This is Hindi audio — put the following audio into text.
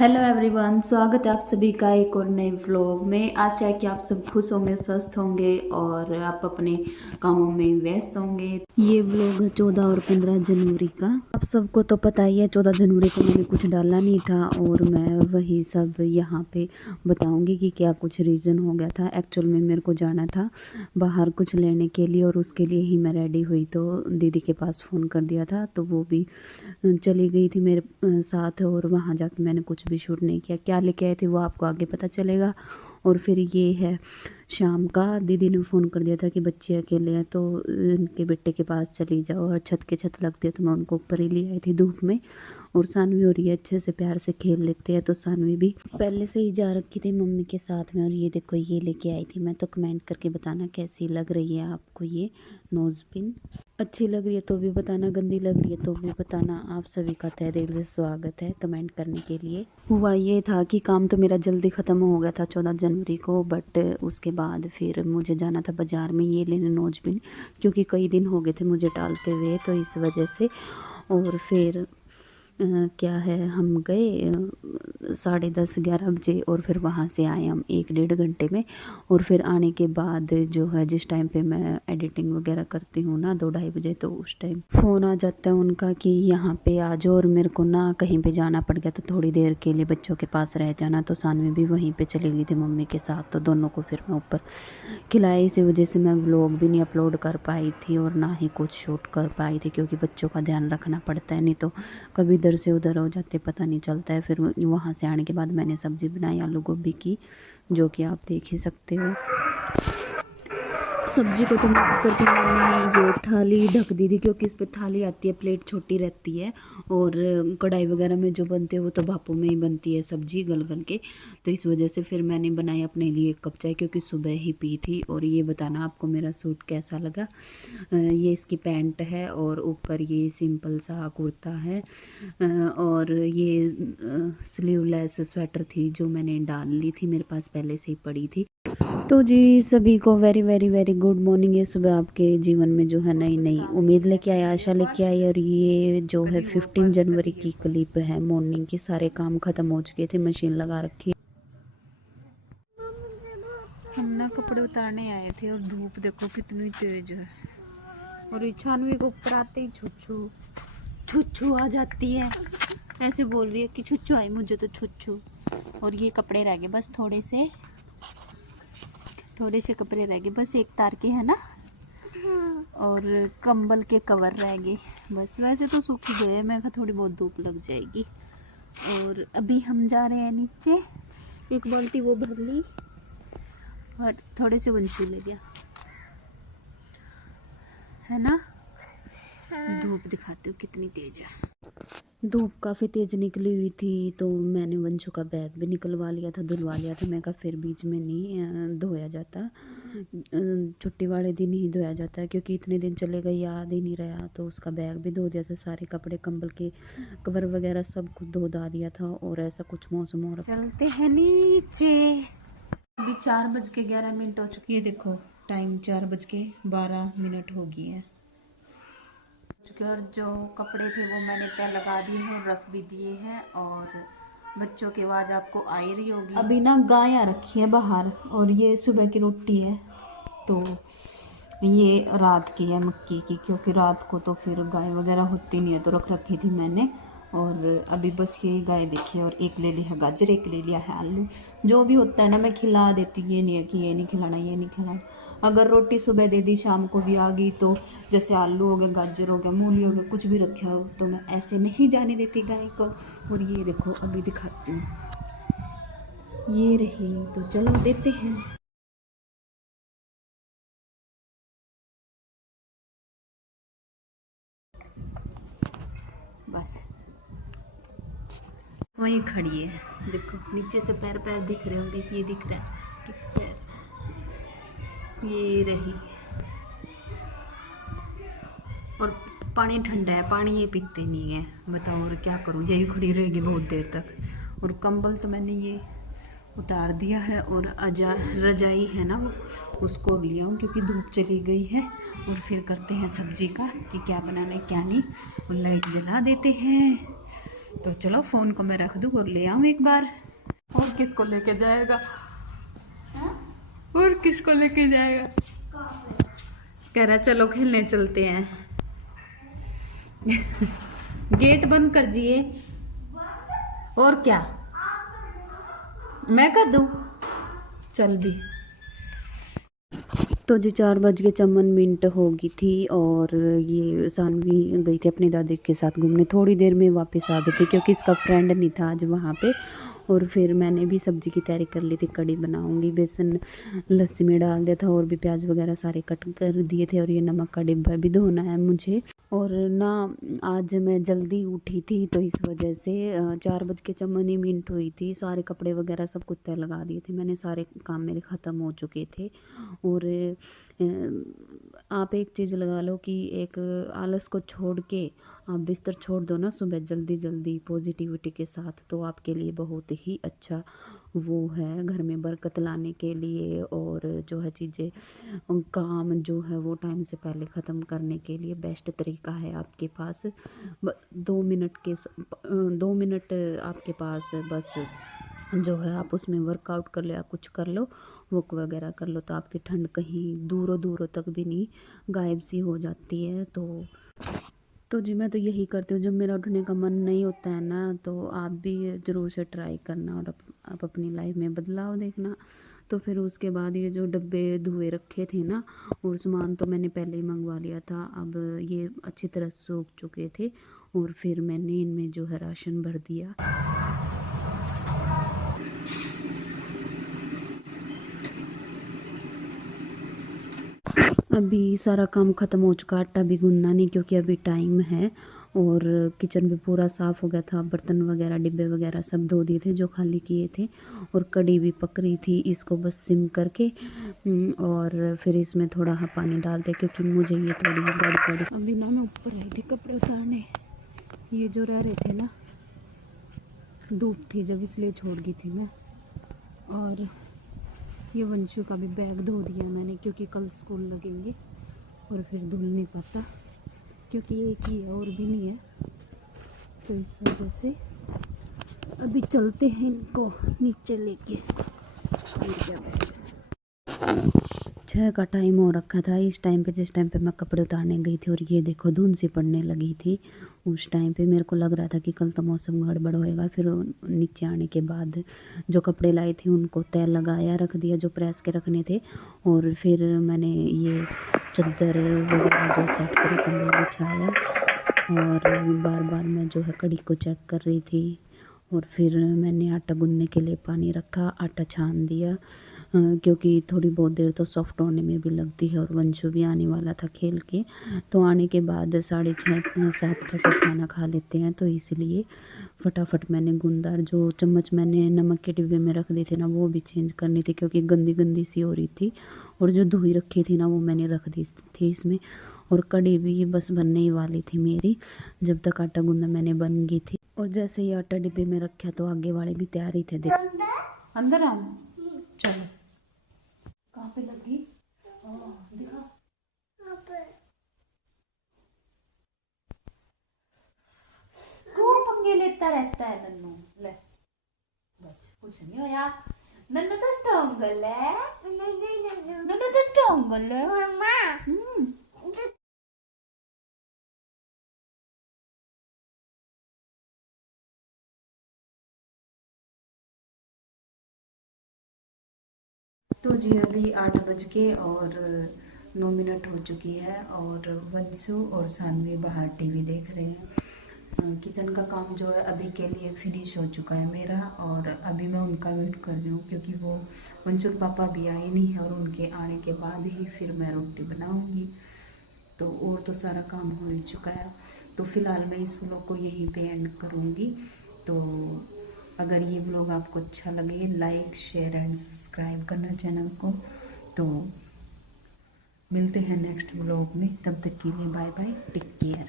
हेलो एवरीवन, स्वागत है आप सभी का एक और नए व्लॉग में। आशा है कि आप सब खुश होंगे, स्वस्थ होंगे और आप अपने कामों में व्यस्त होंगे। ये व्लॉग है 14 और 15 जनवरी का। आप सबको तो पता ही है 14 जनवरी को मैंने कुछ डाला नहीं था और मैं वही सब यहाँ पे बताऊंगी कि क्या कुछ रीज़न हो गया था। एक्चुअल में मेरे को जाना था बाहर कुछ लेने के लिए और उसके लिए ही मैं रेडी हुई, तो दीदी के पास फ़ोन कर दिया था तो वो भी चली गई थी मेरे साथ और वहाँ जाके मैंने कुछ भी शूट नहीं किया। क्या लेके आए थे वो आपको आगे पता चलेगा। और फिर ये है शाम का, दीदी ने फ़ोन कर दिया था कि बच्चे अकेले हैं तो उनके बेटे के पास चली जाओ, और छत के छत लगती है तो मैं उनको ऊपर ही ले आई थी धूप में। और सानवी और ये अच्छे से प्यार से खेल लेते हैं तो सानवी भी पहले से ही जा रखी थी मम्मी के साथ में। और ये देखो ये लेके आई थी मैं, तो कमेंट करके बताना कैसी लग रही है आपको ये नोज़ पिन। अच्छी लग रही है तो भी बताना, गंदी लग रही है तो भी बताना। आप सभी का तहे दिल से स्वागत है कमेंट करने के लिए। हुआ ये था कि काम तो मेरा जल्दी ख़त्म हो गया था 14 जनवरी को, बट उसके बाद फिर मुझे जाना था बाज़ार में ये लेने नोज़ पिन, क्योंकि कई दिन हो गए थे मुझे डालते हुए, तो इस वजह से। और फिर क्या है, हम गए 10:30-11 बजे और फिर वहाँ से आए हम 1-1.5 घंटे में। और फिर आने के बाद जो है जिस टाइम पे मैं एडिटिंग वगैरह करती हूँ ना 2-2:30 बजे, तो उस टाइम फ़ोन आ जाता है उनका कि यहाँ पे आ जाओ। और मेरे को ना कहीं पे जाना पड़ गया तो थोड़ी देर के लिए बच्चों के पास रह जाना, तो सानवी भी वहीं पर चली गई थी मम्मी के साथ, तो दोनों को फिर मैं ऊपर खिलाया। इसी वजह से मैं व्लॉग भी नहीं अपलोड कर पाई थी और ना ही कुछ शूट कर पाई थी, क्योंकि बच्चों का ध्यान रखना पड़ता है, नहीं तो कभी इधर से उधर हो जाते पता नहीं चलता है। फिर वहाँ से आने के बाद मैंने सब्ज़ी बनाई आलू गोभी की, जो कि आप देख ही सकते हो। सब्जी को तो मिक्स करके मैंने ये थाली ढक दी थी, क्योंकि इस पर थाली आती है, प्लेट छोटी रहती है। और कढ़ाई वगैरह में जो बनते हैं वो तो भापों में ही बनती है सब्जी गल गल के, तो इस वजह से फिर मैंने बनाई अपने लिए 1 कप चाय, क्योंकि सुबह ही पी थी। और ये बताना आपको मेरा सूट कैसा लगा। ये इसकी पैंट है और ऊपर ये सिंपल सा कुर्ता है, और ये स्लीवलेस स्वेटर थी जो मैंने डाल ली थी, मेरे पास पहले से ही पड़ी थी। तो जी सभी को very very very good morning. ये सुबह आपके जीवन में जो है नई नई उम्मीद लेके आए, आशा लेके आई। और ये जो है 15 जनवरी की क्लिप है मॉर्निंग की। सारे काम ख़त्म हो चुके थे, मशीन लगा रखी। हम ना कपड़े उतारने आए थे और धूप देखो कितनी तेज है, और छानवी को ऊपर आते ही छुच्छू छुच्छू आ जाती है, ऐसे बोल रही है कि छुच्छू आई मुझे तो छुच्छू। और ये कपड़े रह गए बस थोड़े से कपड़े रह गए, बस 1 तार के है ना। और कंबल के कवर रह गए बस, वैसे तो सूख ही गए, मैं कहा थोड़ी बहुत धूप लग जाएगी। और अभी हम जा रहे हैं नीचे, 1 बाल्टी वो भर ली और थोड़े से वंशु ले गया है ना। धूप दिखाते हो कितनी तेज है। धूप काफ़ी तेज़ निकली हुई थी, तो मैंने वंशु का बैग भी निकलवा लिया था, धुलवा लिया था। मैं कहा फिर बीच में नहीं धोया जाता, छुट्टी वाले दिन ही धोया जाता है, क्योंकि इतने दिन चले गए याद ही नहीं रहा। तो उसका बैग भी धो दिया था, सारे कपड़े कंबल के कवर वगैरह सब कुछ धो दा दिया था। और ऐसा कुछ मौसम हो रहा। चलते हैं नीचे। अभी 4:11 हो चुकी है, देखो टाइम 4:12 हो गई है। और जो कपड़े थे वो मैंने तय लगा दिए हैं, रख भी दिए हैं। और बच्चों की आवाज़ आपको आ ही रही होगी। अभी ना गायें रखी है बाहर, और ये सुबह की रोटी है, तो ये रात की है मक्की की, क्योंकि रात को तो फिर गाय वगैरह होती नहीं है, तो रख रखी थी मैंने। और अभी बस यही गाय देखी है, और एक ले लिया है गाजर, एक ले लिया है आलू। जो भी होता है ना मैं खिला देती, ये नहीं है कि ये नहीं खिलाना ये नहीं खिलाना। अगर रोटी सुबह दे दी शाम को भी आ गई, तो जैसे आलू हो गए, गाजर हो गया, मूली हो गया, कुछ भी रखा हो, तो मैं ऐसे नहीं जाने देती गाय को। और ये देखो अभी दिखाती हूँ, ये रही, तो चलो देते हैं। बस वहीं खड़ी है, देखो नीचे से पैर पैर दिख रहे होंगे, ये दिख रहा है पैर, ये रही। और पानी ठंडा है, पानी ये पीते नहीं है, बताओ और क्या करूँ, यही खड़ी रहेगी बहुत देर तक। और कंबल तो मैंने ये उतार दिया है, और रजाई है ना वो उसको लिया हूँ, क्योंकि धूप चली गई है। और फिर करते हैं सब्जी का कि क्या बनाना है क्या नहीं, और लाइट जला देते हैं। तो चलो फ़ोन को मैं रख दूँ और ले आऊँ एक बार। और किसको लेके जाएगा? और किसको लेके जाएगा? कह रहा चलो खेलने चलते हैं। गेट बंद कर दिए। और क्या मैं कर दूँ? चल दी। तो जी 4:54 हो गई थी और ये सानवी गई थी अपनी दादी के साथ घूमने। थोड़ी देर में वापस आ गई थी क्योंकि इसका फ्रेंड नहीं था आज वहाँ पे। और फिर मैंने भी सब्ज़ी की तैयारी कर ली थी, कड़ी बनाऊंगी। बेसन लस्सी में डाल दिया था और भी प्याज वगैरह सारे कट कर दिए थे। और ये नमक का डिब्बा भी धोना है मुझे। और ना आज मैं जल्दी उठी थी तो इस वजह से 4:54 हुई थी। सारे कपड़े वगैरह सब कुछ तय लगा दिए थे मैंने, सारे काम मेरे ख़त्म हो चुके थे। और आप एक चीज़ लगा लो कि एक आलस को छोड़ के आप बिस्तर छोड़ दो ना सुबह जल्दी जल्दी पॉजिटिविटी के साथ, तो आपके लिए बहुत ही अच्छा वो है घर में बरकत लाने के लिए। और जो है चीज़ें काम जो है वो टाइम से पहले ख़त्म करने के लिए बेस्ट तरीका है आपके पास। 2 मिनट आपके पास बस जो है आप उसमें वर्कआउट कर लो या कुछ कर लो, वॉक वगैरह कर लो, तो आपकी ठंड कहीं दूरों दूरों तक भी नहीं गायब सी हो जाती है। तो जी मैं तो यही करती हूँ जब मेरा उठने का मन नहीं होता है ना, तो आप भी ज़रूर से ट्राई करना और आप अपनी लाइफ में बदलाव देखना। तो फिर उसके बाद ये जो डब्बे धुए रखे थे ना, और सामान तो मैंने पहले ही मंगवा लिया था, अब ये अच्छी तरह सूख चुके थे और फिर मैंने इनमें जो है राशन भर दिया। अभी सारा काम ख़त्म हो चुका, आटा भी गूंदना नहीं क्योंकि अभी टाइम है। और किचन भी पूरा साफ़ हो गया था, बर्तन वगैरह डिब्बे वगैरह सब धो दिए थे जो खाली किए थे। और कढ़ी भी पक रही थी, इसको बस सिम करके और फिर इसमें थोड़ा पानी डाल दे क्योंकि मुझे ये थोड़ी गड़बड़। अभी ना मैं ऊपर आई थी कपड़े उतारने, ये जो रह रहे थे ना धूप थी जब इसलिए छोड़ गई थी मैं। और ये वंशु का भी बैग धो दिया मैंने क्योंकि कल स्कूल लगेंगे और फिर धुल नहीं पाता क्योंकि एक ही है और भी नहीं है, तो इस वजह से अभी चलते हैं इनको नीचे लेके। 6 का टाइम हो रखा था इस टाइम पे, जिस टाइम पे मैं कपड़े उतारने गई थी। और ये देखो धुंध सी पड़ने लगी थी। उस टाइम पे मेरे को लग रहा था कि कल तो मौसम गड़बड़ होएगा। फिर नीचे आने के बाद जो कपड़े लाई थी उनको तय लगाया, रख दिया जो प्रेस के रखने थे। और फिर मैंने ये चादर वगैरह जो सेट करी, कम्बल बिछाया। और बार बार मैं जो है कड़ी को चेक कर रही थी। और फिर मैंने आटा गूंदने के लिए पानी रखा, आटा छान दिया क्योंकि थोड़ी बहुत देर तो सॉफ्ट होने में भी लगती है। और वंशु भी आने वाला था खेल के, तो आने के बाद 6:30-7 तक खाना खा लेते हैं, तो इसलिए फटाफट मैंने गूंदा। जो चम्मच मैंने नमक के डिब्बे में रख दी थी ना वो भी चेंज करनी थी क्योंकि गंदी गंदी सी हो रही थी। और जो धोई रखी थी ना वो मैंने रख दी थी इसमें। और कड़ी भी बस बनने ही वाली थी मेरी, जब तक आटा गूंदा मैंने बन गई थी। और जैसे ही आटा डिब्बे में रखा तो आगे वाले भी तैयारी थे। देखो अंदर आऊं, चलो कहाँ पे लगी दिखा। क्यों पंगे लेता रहता है नन्नू? ले बच कुछ नहीं हो यार, नन्नू तो स्ट्रॉन्ग है, नन्नू तो स्ट्रॉन्ग है। तो जी अभी 8 बज के और 9 मिनट हो चुकी है और वंशु और सानवी बाहर टीवी देख रहे हैं। किचन का काम जो है अभी के लिए फिनिश हो चुका है मेरा। और अभी मैं उनका वेट कर रही हूँ क्योंकि वो वंशु के पापा भी आए नहीं है और उनके आने के बाद ही फिर मैं रोटी बनाऊँगी। तो और तो सारा काम हो ही चुका है। तो फिलहाल मैं इस व्लॉग को यहीं पे एंड करूँगी। तो अगर ये व्लॉग आपको अच्छा लगे लाइक शेयर एंड सब्सक्राइब करना चैनल को। तो मिलते हैं नेक्स्ट व्लॉग में, तब तक के लिए बाय बाय, टेक केयर।